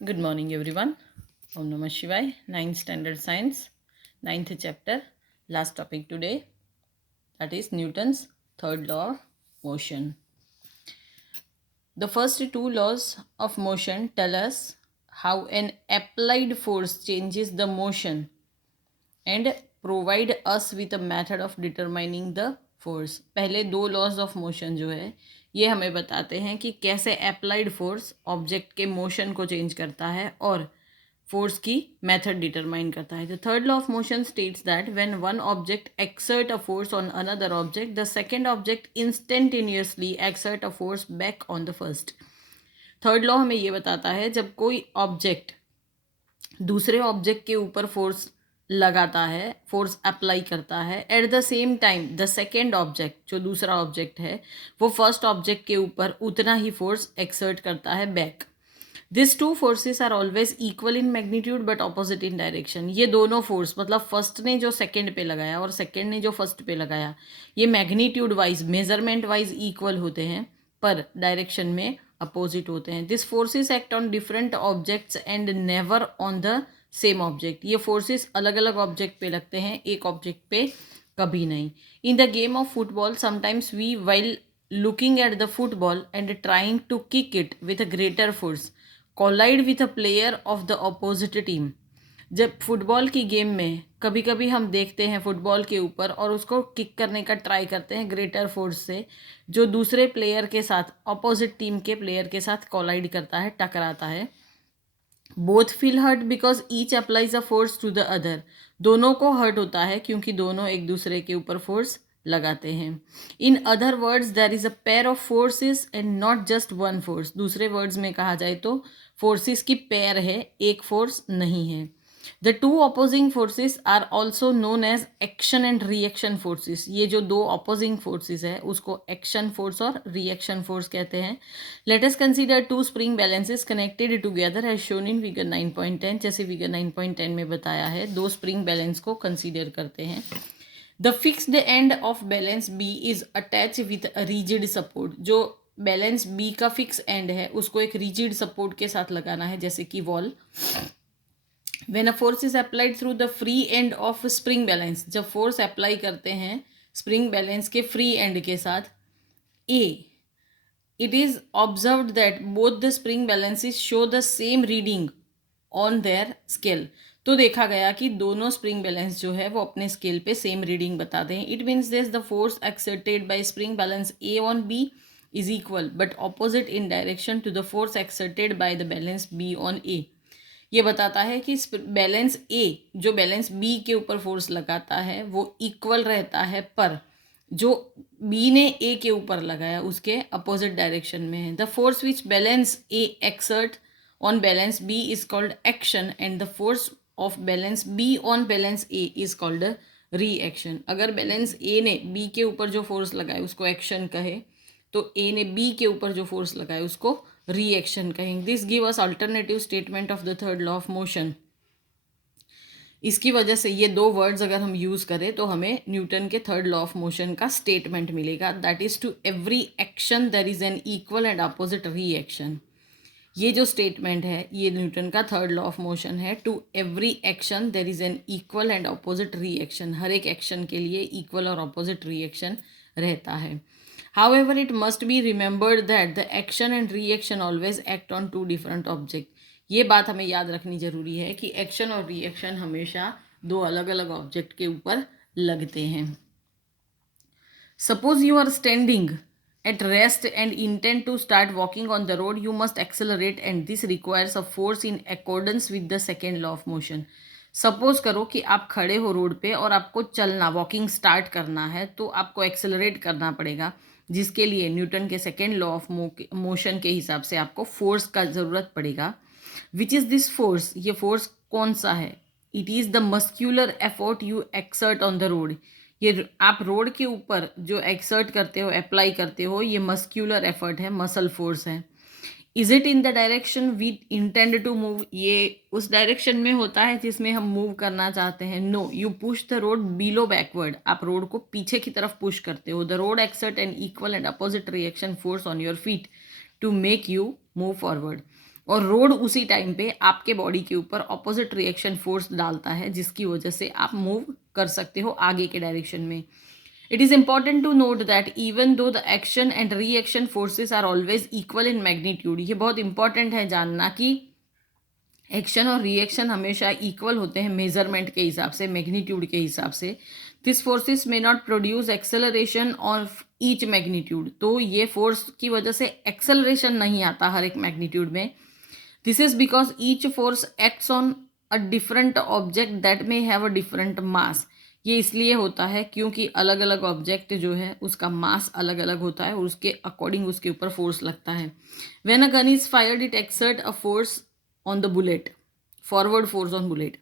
Good morning, everyone. Om Namah Shivaya. 9th Standard Science, 9th chapter. Last topic today, that is Newton's third law of motion. The first two laws of motion tell us how an applied force changes the motion and provide us with a method of determining the force. पहले दो laws of motion जो है ये हमें बताते हैं कि कैसे applied force object के motion को change करता है और force की method determine करता है. The third law of motion states that when one object exert a force on another object, the second object instantaneously exert a force back on the first. Third law हमें ये बताता है जब कोई object दूसरे object के ऊपर force लगाता है, फोर्स अप्लाई करता है, eight the same time the second object जो दूसरा ऑब्जेक्ट है वो फर्स्ट ऑब्जेक्ट के ऊपर उतना ही फोर्स एक्सर्ट करता है back. This two forces are always equal in magnitude but opposite in direction. ये दोनों फोर्स मतलब फर्स्ट ने जो सेकेंड पे लगाया और सेकेंड ने जो फर्स्ट पे लगाया ये magnitude wise measurement wise equal होते हैं पर डायरेक्शन में अपोजिट होते हैं. This forces act on different objects and never on the same object. ये फोर्सेस अलग अलग ऑब्जेक्ट पे लगते हैं, एक ऑब्जेक्ट पे कभी नहीं. In the game of football sometimes we while looking at the football and trying to kick it with a greater force collide with a player of the opposite team. जब football की game में कभी कभी हम देखते हैं football के ऊपर और उसको किक करने का ट्राई करते हैं ग्रेटर फोर्स से जो दूसरे प्लेयर के साथ अपोजिट टीम के प्लेयर के साथ कोलाइड करता है, टकराता है. Both feel hurt because each applies a force to the other. दोनों को हर्ट होता है क्योंकि दोनों एक दूसरे के ऊपर फोर्स लगाते हैं. In other words there is a pair of forces and not just one force. दूसरे वर्ड्स में कहा जाए तो फोर्सेस की पेयर है, एक फोर्स नहीं है. The two opposing forces are also known as action and reaction forces. ये जो दो अपोजिंग फोर्सेस है उसको एक्शन फोर्स और रिएक्शन फोर्स कहते हैं. Let us consider two spring balances connected together as shown in figure 9.10. जैसे फिगर 9.10 में बताया है, दो स्प्रिंग बैलेंस को कंसीडर करते हैं. The fixed end of balance B is attach with a rigid support. जो बैलेंस बी का फिक्स एंड है उसको एक रिजिड सपोर्ट के साथ लगाना है जैसे कि wall. When a force is applied through the free end of spring balance, जब फोर्स अप्लाई करते हैं स्प्रिंग बैलेंस के फ्री एंड के साथ, ए it is observed that both the spring balances show the same reading on their scale. तो देखा गया कि दोनों स्प्रिंग बैलेंस जो है वो अपने स्केल पे सेम रीडिंग बताते हैं. It means this the force exerted by spring balance A on B is equal but opposite in direction to the force exerted by the balance B on A. ये बताता है कि balance ए जो balance B के ऊपर force लगाता है वो इक्वल रहता है पर जो बी ने ए के ऊपर लगाया उसके अपोजिट डायरेक्शन में है. The force which balance A exert on balance B is called action and the force of balance B on balance A is called reaction. अगर बैलेंस ए ने बी के ऊपर जो फोर्स लगाए उसको एक्शन कहे तो ए ने बी के ऊपर जो फोर्स लगाए उसको रिएक्शन कहेंगे. This give us alternative statement of the third law of motion. इसकी वजह से ये दो वर्ड्स अगर हम यूज़ करें तो हमें न्यूटन के थर्ड लॉ ऑफ मोशन का स्टेटमेंट मिलेगा. That is to every action there is an equal and opposite reaction. ये जो स्टेटमेंट है ये न्यूटन का थर्ड लॉ ऑफ मोशन है. To every action there is an equal and opposite reaction. हर एक एक्शन के लिए इक्वल और अपोजिट रिएक्शन रहता है. However, it must be remembered that the action and reaction always act on two different objects. ये बात हमें याद रखनी जरूरी है कि एक्शन और रिएक्शन हमेशा दो अलग अलग ऑब्जेक्ट के ऊपर लगते हैं. Suppose you are standing at rest and intend to start walking on the road, you must accelerate and this requires a force in accordance with the second law of motion. Suppose करो कि आप खड़े हो road पे और आपको चलना walking start करना है तो आपको एक्सेलरेट करना पड़ेगा जिसके लिए न्यूटन के सेकेंड लॉ ऑफ मोशन के हिसाब से आपको फोर्स का ज़रूरत पड़ेगा. Which is this force? ये फोर्स कौन सा है? It is the muscular effort you exert on the road. ये आप रोड के ऊपर जो एक्सर्ट करते हो, अप्लाई करते हो, ये मस्क्यूलर एफर्ट है, मसल फोर्स है. Is it in the direction we intend to move? ये उस डायरेक्शन में होता है जिसमें हम मूव करना चाहते हैं. No, you push the road below backward. आप रोड को पीछे की तरफ पुश करते हो. The road exert an equal and opposite reaction force on your feet to make you move forward. और रोड उसी टाइम पे आपके बॉडी के ऊपर ऑपोजिट रिएक्शन फोर्स डालता है, जिसकी वजह से आप मूव कर सकते हो आगे के डायरेक्शन में. It is important to note that even though the action and reaction forces are always equal in magnitude, ये बहुत इंपॉर्टेंट है जानना कि एक्शन और रिएक्शन हमेशा इक्वल होते हैं मेजरमेंट के हिसाब से, मैग्नीट्यूड के हिसाब से. This forces may not produce acceleration of each magnitude. तो ये फोर्स की वजह से एक्सेलरेशन नहीं आता हर एक मैग्नीट्यूड में. This is because each force acts on a different object that may have a different mass. ये इसलिए होता है क्योंकि अलग अलग ऑब्जेक्ट जो है उसका मास अलग अलग होता है और उसके अकॉर्डिंग उसके ऊपर फोर्स लगता है. When a gun is fired it exert a force on the bullet, forward force on bullet.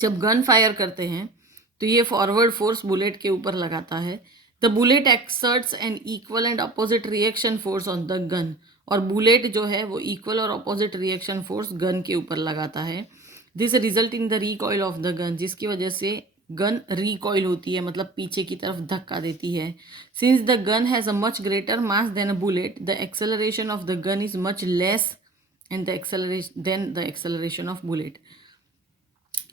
जब गन फायर करते हैं तो ये फॉरवर्ड फोर्स बुलेट के ऊपर लगाता है. The bullet exerts an equal and opposite reaction force on the gun. और बुलेट जो है वो इक्वल और अपोजिट रिएक्शन फोर्स गन के ऊपर लगाता है. This result in the recoil of the gun, जिसकी वजह से गन रिकॉइल होती है, मतलब पीछे की तरफ धक्का देती है. Since the gun has a much greater mass than a bullet, the acceleration of the gun is much less and the acceleration of bullet.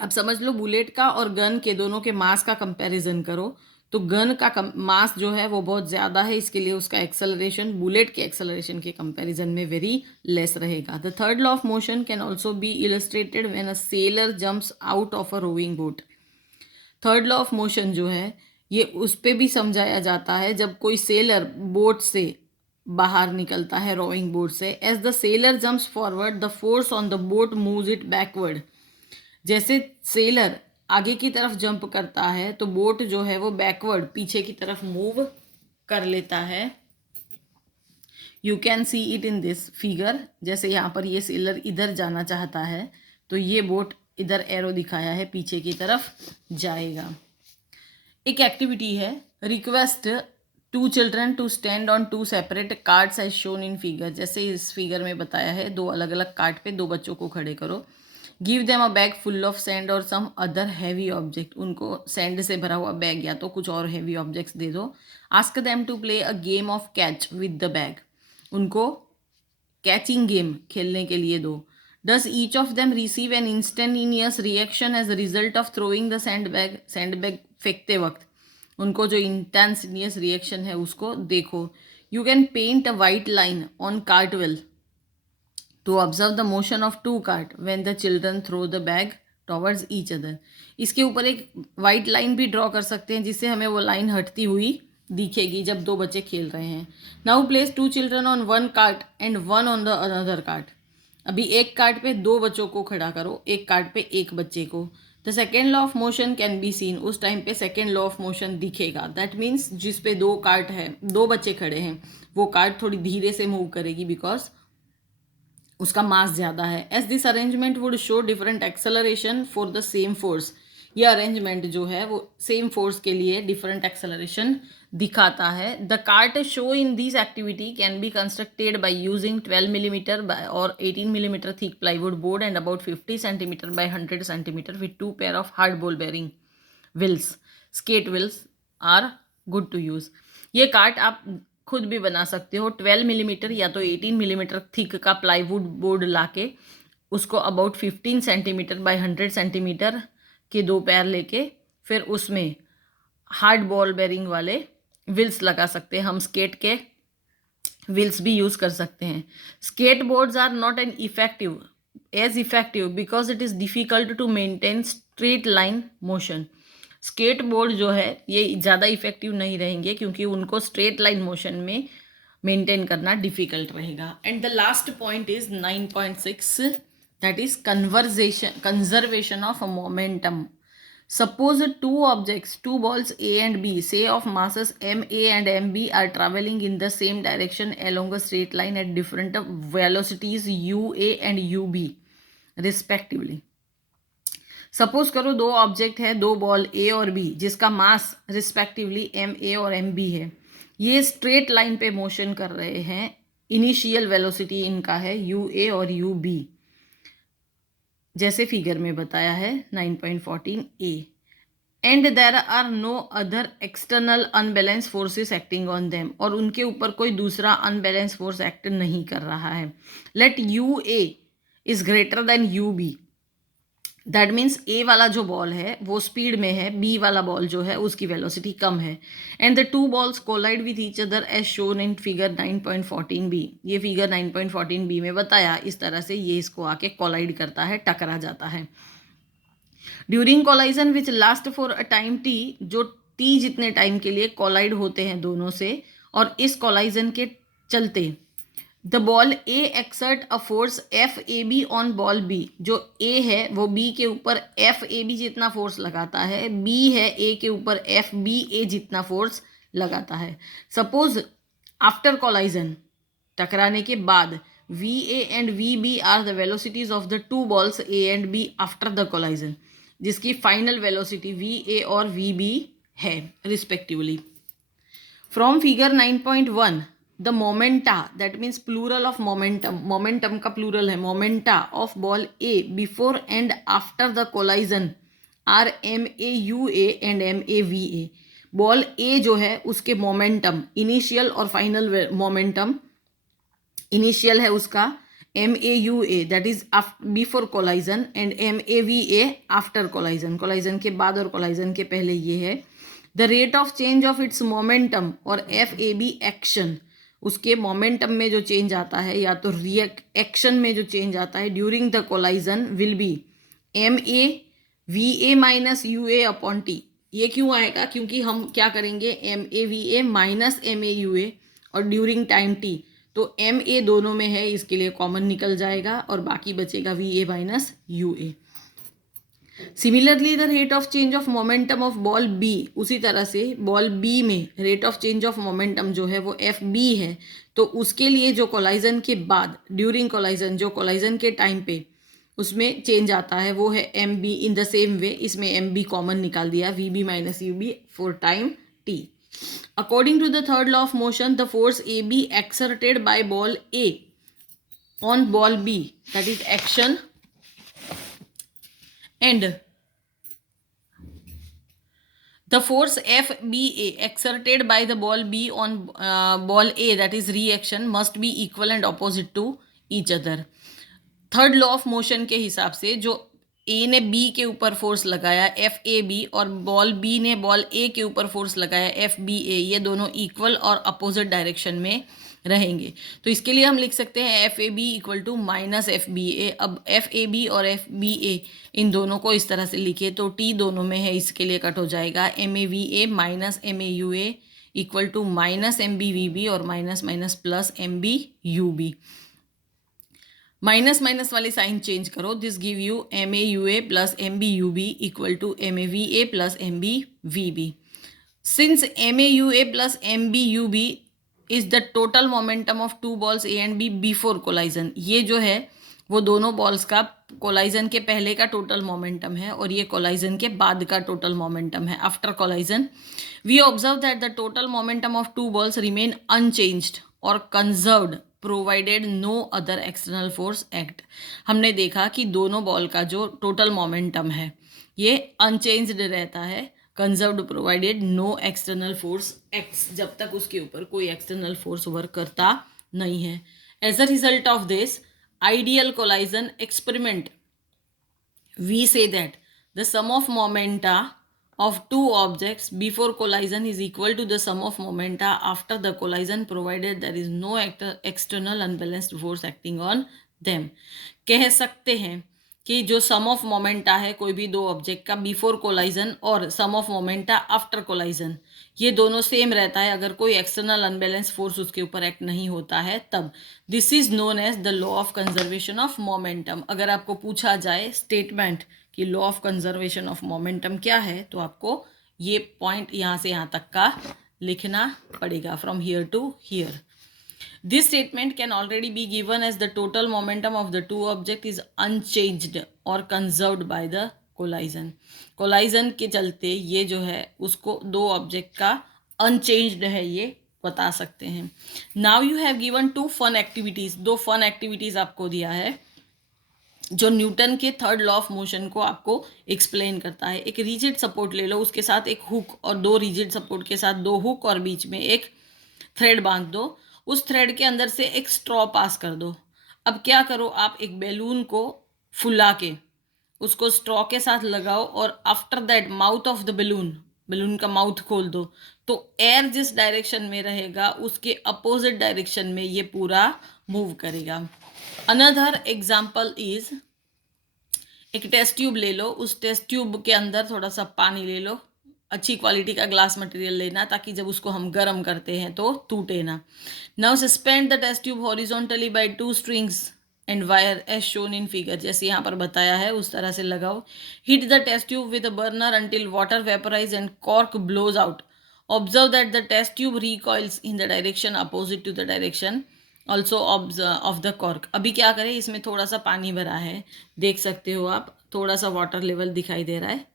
अब समझ लो बुलेट का और गन के दोनों के मास का कंपैरिजन करो तो गन का मास जो है वो बहुत ज़्यादा है, इसके लिए उसका एक्सेलरेशन बुलेट के एक्सेलरेशन के कंपैरिजन में वेरी लेस रहेगा. The third law of motion can also be illustrated when a sailor jumps out of a rowing boat. Third law of motion जो है ये उस पर भी समझाया जाता है जब कोई सेलर बोट से बाहर निकलता है, रोइंग बोट से. As the sailor jumps forward the force on the boat moves it backward. जैसे सेलर आगे की तरफ जंप करता है तो बोट जो है वो बैकवर्ड पीछे की तरफ मूव कर लेता है. You can see it in this figure. जैसे यहाँ पर ये सेलर इधर जाना चाहता है तो ये बोट इधर एरो दिखाया है पीछे की तरफ जाएगा. एक एक्टिविटी है, request 2 children to stand on 2 separate cards as shown in figure. जैसे इस फिगर में बताया है 2 अलग अलग कार्ड पे 2 बच्चों को खड़े करो. Give them a bag full of sand और सम अदर हैवी ऑब्जेक्ट. उनको सैंड से भरा हुआ बैग या तो कुछ और हैवी ऑब्जेक्ट्स दे दो. Ask them to play a game of catch with the bag. उनको कैचिंग गेम खेलने के लिए दो. Does each of them receive an instantaneous reaction as a result of throwing the sandbag? Sandbag फेंकते वक्त उनको जो इंस्टेंटेनियस रिएक्शन है उसको देखो. You can paint a white line on cartwheel to observe the motion of 2 cart when the children throw the bag towards each other. इसके ऊपर एक वाइट लाइन भी ड्रॉ कर सकते हैं जिससे हमें वो लाइन हटती हुई दिखेगी जब 2 बच्चे खेल रहे हैं. Now place 2 children on 1 cart and 1 on the another cart. अभी एक कार्ड पे 2 बच्चों को खड़ा करो, एक कार्ड पे 1 बच्चे को. The second law of motion can be seen. उस टाइम पे सेकेंड लॉ ऑफ मोशन दिखेगा. दैट मीन्स जिस पे 2 कार्ड है, 2 बच्चे खड़े हैं, वो कार्ड थोड़ी धीरे से मूव करेगी बिकॉज उसका मास ज़्यादा है. As this arrangement would show different acceleration for the same force. ये अरेंजमेंट जो है वो सेम फोर्स के लिए डिफरेंट एक्सेलरेशन दिखाता है. The cart show in this activity can be constructed by using 12 millimetre और 18 millimetre thick plywood board and about 50 centimetre by 100 centimetre with 2 pair of hard ball bearing wheels. Skate wheels are good to use. ये cart आप खुद भी बना सकते हो. 12 millimetre या तो 18 मिलीमीटर थिक का प्लाईवुड बोर्ड लाके उसको अबाउट 15 सेंटीमीटर बाय 100 सेंटीमीटर के 2 पैर लेके फिर उसमें हार्ड बॉल बेरिंग वाले व्हील्स लगा सकते हैं. हम स्केट के व्हील्स भी यूज़ कर सकते हैं. Skate boards are not an effective because it is difficult to maintain straight line motion. Skate board जो है ये ज़्यादा इफेक्टिव नहीं रहेंगे क्योंकि उनको स्ट्रेट लाइन मोशन में मेंटेन करना डिफ़िकल्ट रहेगा. And the last point is 9.6, that is conservation of momentum. Suppose 2 objects, 2 balls A and B, say of masses MA and MB, are traveling in the same direction along a straight line at different velocities UA and UB respectively. Suppose करो 2 object है, 2 ball A और B जिसका मास respectively MA और MB है. ये straight line पे motion कर रहे हैं. इनिशियल वेलोसिटी इनका है UA और UB जैसे फिगर में बताया है 9.14a. And there are no other external unbalance forces acting on them, और उनके ऊपर कोई दूसरा अनबैलेंस फोर्स एक्ट नहीं कर रहा है. Let u A is greater than u B. That means A वाला जो बॉल है वो स्पीड में है, बी वाला बॉल जो है उसकी वेलोसिटी कम है. And the two balls collide with each other as shown in figure 9.14b. ये फिगर 9.14b में बताया, इस तरह से ये इसको आके कोलाइड करता है, टकरा जाता है. During collision which last for a time T, जो टी जितने टाइम के लिए कोलाइड होते हैं दोनों से, और इस कोलाइजन के चलते the ball A exert a force F A B on ball B. जो ए है वो बी के ऊपर एफ ए बी जितना फोर्स लगाता है, बी है ए के ऊपर एफ बी ए जितना फोर्स लगाता है. सपोज आफ्टर कोलाइजन, टकराने के बाद, v A and v B are the velocities of the two balls A and B after the collision, जिसकी फाइनल वेलोसिटी वी ए और वी बी है respectively. From figure 9.1 the momenta, that means plural of momentum, momentum का plural है, momenta of ball A before and after the collision are m A you A and M A we A. Ball A जो है उसके momentum, initial और final momentum, initial है उसका M A you A that is before collision, and M A we A after collision, collision के बाद और collision के पहले ये है. The rate of change of its momentum और एफ ए बी एक्शन, उसके मोमेंटम में जो चेंज आता है या तो एक्शन में जो चेंज आता है during the collision will be m A we A minus you A upon t. ये क्यों आएगा? क्योंकि हम क्या करेंगे, m A we A minus m A you A, और ड्यूरिंग टाइम टी, तो एम ए दोनों में है, इसके लिए कॉमन निकल जाएगा और बाकी बचेगा V A minus you A. Similarly the rate of change of momentum of ball B, उसी तरह से बॉल बी में rate of change of momentum जो है वो एफ बी है, तो उसके लिए जो कोलाइजन के बाद, ड्यूरिंग कोलाइजन, जो कोलाइजन के टाइम पे उसमें चेंज आता है वो है M B. In the same way इसमें एम बी कॉमन निकाल दिया, V B minus U B for time T. According to the third law of motion, the force AB exerted by ball A on ball B, that is action, and the force FBA exerted by the ball B on ball A, that is reaction, must be equal and opposite to each other. Third law of motion के हिसाब से जो ए ने B के ऊपर force लगाया F A B, और ball B ने बॉल ए के ऊपर फोर्स लगाया एफ बी ए, ये दोनों इक्वल और अपोजिट डायरेक्शन में रहेंगे. तो इसके लिए हम लिख सकते हैं F A B equal to minus F B A. अब एफ ए बी और एफ बी ए इन दोनों को इस तरह से लिखे तो टी दोनों में है, इसके लिए कट हो जाएगा m A we A minus m A you A equal to minus m B v B और minus minus plus m B u B. Minus minus वाली साइन चेंज करो, this give you m A you A plus m B u B equal to m A we A plus m B v B. Since m A you A plus m B u B is the total momentum of two balls A and B before collision, ये जो है वो दोनों balls का collision के पहले का total momentum है और ये कोलाइजन के बाद का टोटल मोमेंटम है after collision. We observe that the total momentum of two balls remain unchanged और conserved provided no other external force act. हमने देखा कि दोनों बॉल का जो टोटल मोमेंटम है ये अनचेंज्ड रहता है, conserved provided no external force acts, जब तक उसके ऊपर कोई एक्सटर्नल फोर्स वर्क करता नहीं है. As a result of this ideal collision experiment, we say that the sum of momenta of two objects before collision is equal to the sum of momenta after the collision provided there is no external unbalanced force acting on them. कह सकते हैं कि जो सम of momenta है कोई भी दो object का बिफोर कोलाइजन और सम ऑफ मोमेंटा आफ्टर कोलाइजन, ये दोनों सेम रहता है अगर कोई एक्सटर्नल अनबैलेंस फोर्स उसके ऊपर एक्ट नहीं होता है तब. This is known as the law of conservation of momentum. अगर आपको पूछा जाए स्टेटमेंट कि law of conservation of momentum क्या है तो आपको ये पॉइंट यहाँ से यहाँ तक का लिखना पड़ेगा, from here to here. This statement can already be given as the total momentum of the two object is unchanged or conserved by the collision. Collision के चलते ये जो है उसको दो ऑब्जेक्ट का unchanged है ये बता सकते हैं. Now you have given two fun activities. दो fun activities आपको दिया है. जो न्यूटन के थर्ड लॉ ऑफ मोशन को आपको एक्सप्लेन करता है। एक रिजिड सपोर्ट ले लो, उसके साथ एक हुक, और दो रिजिड सपोर्ट के साथ दो हुक, और बीच में एक थ्रेड बांध दो। उस थ्रेड के अंदर से एक स्ट्रॉ पास कर दो। अब क्या करो, आप एक बैलून को फुला के उसको स्ट्रॉ के साथ लगाओ, और after that mouth of the balloon, balloon का माउथ खोल दो, तो एयर जिस डायरेक्शन में रहेगा उसके अपोजिट डायरेक्शन में ये पूरा मूव करेगा। अनदर एग्जाम्पल इज, एक टेस्ट ट्यूब ले लो, उस टेस्ट ट्यूब के अंदर थोड़ा सा पानी ले लो, अच्छी क्वालिटी का ग्लास मटेरियल लेना ताकि जब उसको हम गर्म करते हैं तो टूटे ना। Now suspend the test tube horizontally by 2 strings and wire as shown in figure, जैसे यहाँ पर बताया है उस तरह से लगाओ। Heat the test tube with a burner until water vaporise and cork blows out. Observe that the test tube recoils in the direction opposite to the direction also of the cork. अभी क्या करें, इसमें थोड़ा सा पानी भरा है, देख सकते हो आप, थोड़ा सा वाटर लेवल दिखाई दे रहा है।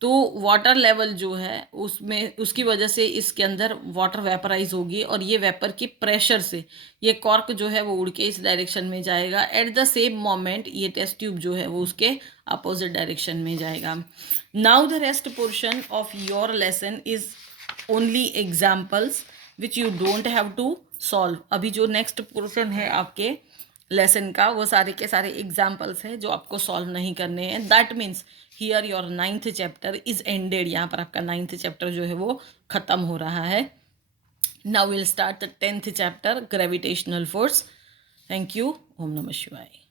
तो वाटर लेवल जो है उसमें, उसकी वजह से इसके अंदर वाटर वेपराइज होगी, और ये वेपर की प्रेशर से ये कॉर्क जो है वो उड़ के इस डायरेक्शन में जाएगा। एट द सेम मोमेंट ये टेस्ट ट्यूब जो है वो उसके अपोजिट डायरेक्शन में जाएगा। Now the rest portion of your lesson is only examples which you don't have to solve. अभी जो नेक्स्ट पोर्शन है आपके लेसन का, वो सारे के सारे एग्जाम्पल्स हैं जो आपको सॉल्व नहीं करने हैं। That means here your 9th chapter is ended. यहाँ पर आपका 9th चैप्टर जो है वो खत्म हो रहा है। Now will start the 10th chapter, gravitational force. Thank you. ओम नमः शिवाय।